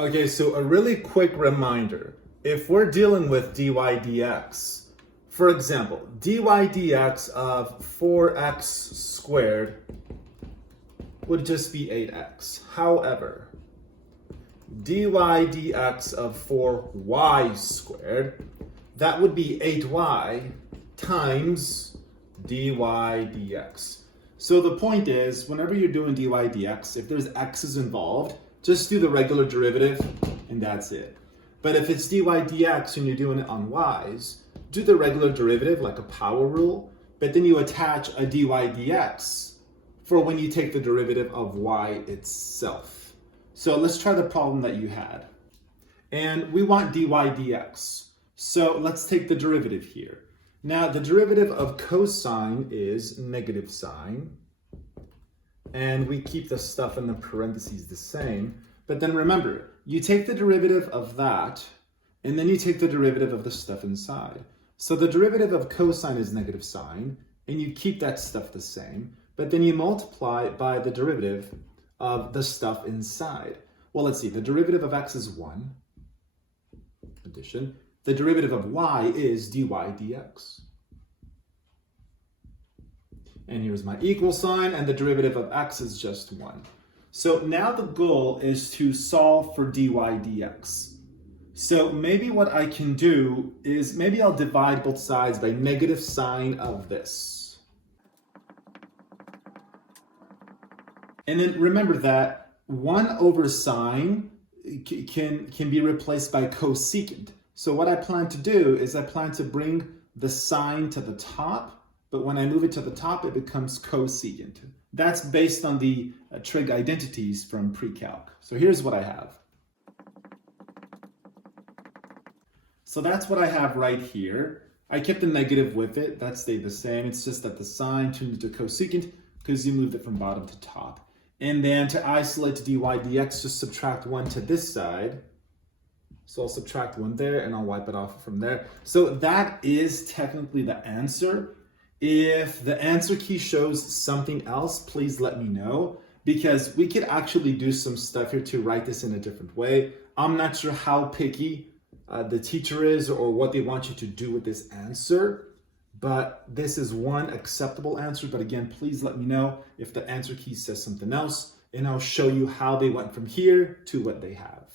Okay, so a really quick reminder. If we're dealing with dy dx, for example, dy dx of 4x squared would just be 8x. However, dy dx of 4y squared, that would be 8y times dy dx. So the point is, whenever you're doing dy dx, if there's x's involved, just do the regular derivative and that's it. But if it's dy dx and you're doing it on y's, do the regular derivative like a power rule, but then you attach a dy dx for when you take the derivative of y itself. So let's try the problem that you had. And we want dy dx. So let's take the derivative here. Now the derivative of cosine is negative sine. And we keep the stuff in the parentheses the same. But then remember, you take the derivative of that, and then you take the derivative of the stuff inside. So the derivative of cosine is negative sine, and you keep that stuff the same, but then you multiply by the derivative of the stuff inside. Well, let's see, the derivative of x is 1, addition. The derivative of y is dy dx. And here's my equal sign, and the derivative of x is just 1. So now the goal is to solve for dy dx. So maybe what I can do is maybe I'll divide both sides by negative sine of this. And then remember that 1 over sine can be replaced by cosecant. So what I plan to do is I plan to bring the sine to the top, but when I move it to the top, it becomes cosecant. That's based on the trig identities from pre-calc. So here's what I have. So that's what I have right here. I kept the negative with it. That stayed the same. It's just that the sine turned into cosecant because you moved it from bottom to top. And then to isolate dy dx, just subtract 1 to this side. So I'll subtract 1 there and I'll wipe it off from there. So that is technically the answer. If the answer key shows something else, please let me know, because we could actually do some stuff here to write this in a different way. I'm not sure how picky the teacher is or what they want you to do with this answer, but this is one acceptable answer. But again, please let me know if the answer key says something else, and I'll show you how they went from here to what they have.